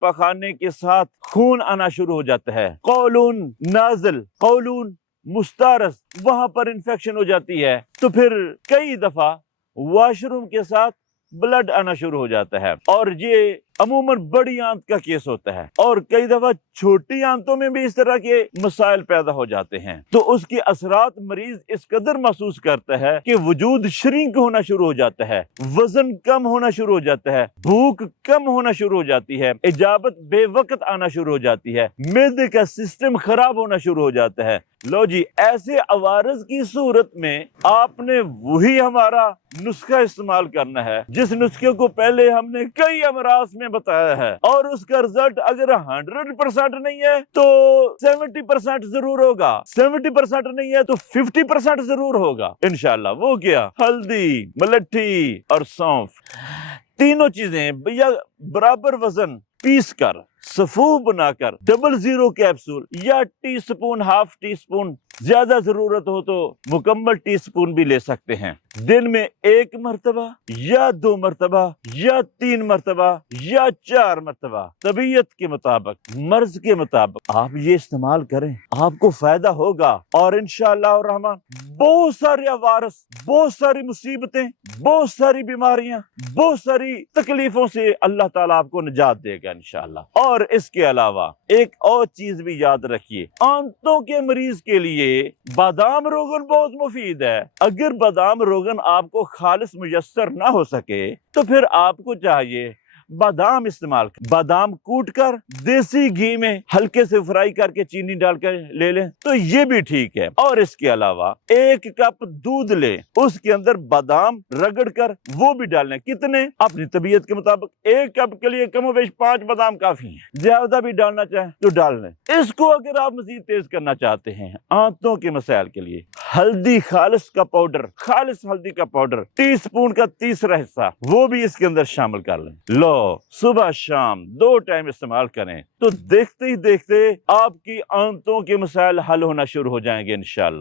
پخانے کے ساتھ خون آنا شروع ہو جاتا ہے، قولون نازل، قولون مستعرض، وہاں پر انفیکشن ہو جاتی ہے، تو پھر کئی دفعہ واش روم کے ساتھ بلڈ آنا شروع ہو جاتا ہے، اور یہ عموماً بڑی آنت کا کیس ہوتا ہے، اور کئی دفعہ چھوٹی آنتوں میں بھی اس طرح کے مسائل پیدا ہو جاتے ہیں۔ تو اس کے اثرات مریض اس قدر محسوس کرتا ہے کہ وجود شرنک ہونا شروع ہو جاتا ہے، وزن کم ہونا شروع ہو جاتا ہے، بھوک کم ہونا شروع ہو جاتی ہے، اجابت بے وقت آنا شروع ہو جاتی ہے، معدے کا سسٹم خراب ہونا شروع ہو جاتا ہے۔ لو جی، ایسے عوارض کی صورت میں آپ نے وہی ہمارا نسخہ استعمال کرنا ہے جس نسخے کو پہلے ہم نے کئی امراض میں بتایا ہے، اور اس کا رزلٹ اگر 100% نہیں ہے تو 70% ضرور ہوگا، 70% نہیں ہے تو 50% ضرور ہوگا انشاءاللہ۔ وہ کیا؟ ہلدی، ملٹھی اور سونف، تینوں چیزیں بھیا برابر وزن پیس کر، صفوف بنا کر 00 کیپسول یا T spoon, half T spoon, زیادہ ضرورت ہو تو مکمل ٹی سپون بھی لے سکتے ہیں، دن میں 1 مرتبہ یا 2 مرتبہ یا 3 مرتبہ یا 4 مرتبہ، طبیعت کے مطابق، مرض کے مطابق آپ یہ استعمال کریں، آپ کو فائدہ ہوگا، اور انشاءاللہ الرحمن بہت سارے عوارض، بہت ساری مصیبتیں، بہت ساری بیماریاں، بہت ساری تکلیفوں سے اللہ تعالیٰ آپ کو نجات دے گا انشاءاللہ۔ اور اس کے علاوہ ایک اور چیز بھی یاد رکھیے، آنتوں کے مریض کے لیے بادام روغن بہت مفید ہے۔ اگر بادام روغن آپ کو خالص میسر نہ ہو سکے تو پھر آپ کو چاہیے بادام استعمال کر، بادام کوٹ کر دیسی گھی میں ہلکے سے فرائی کر کے چینی ڈال کر لے لیں تو یہ بھی ٹھیک ہے۔ اور اس کے علاوہ 1 کپ دودھ لیں، اس کے اندر بادام رگڑ کر وہ بھی ڈالیں، کتنے؟ اپنی طبیعت کے مطابق، 1 کپ کے لیے کم و بیش 5 بادام کافی ہیں، زیادہ بھی ڈالنا چاہیں تو ڈال لیں۔ اس کو اگر آپ مزید تیز کرنا چاہتے ہیں آنتوں کے مسائل کے لیے، ہلدی خالص کا پاؤڈر، خالص ہلدی کا پاؤڈر ٹی سپون کا 1/3 حصہ وہ بھی اس کے اندر شامل کر لیں۔ لو، صبح شام 2 ٹائم استعمال کریں تو دیکھتے ہی دیکھتے آپ کی آنتوں کے مسائل حل ہونا شروع ہو جائیں گے انشاءاللہ۔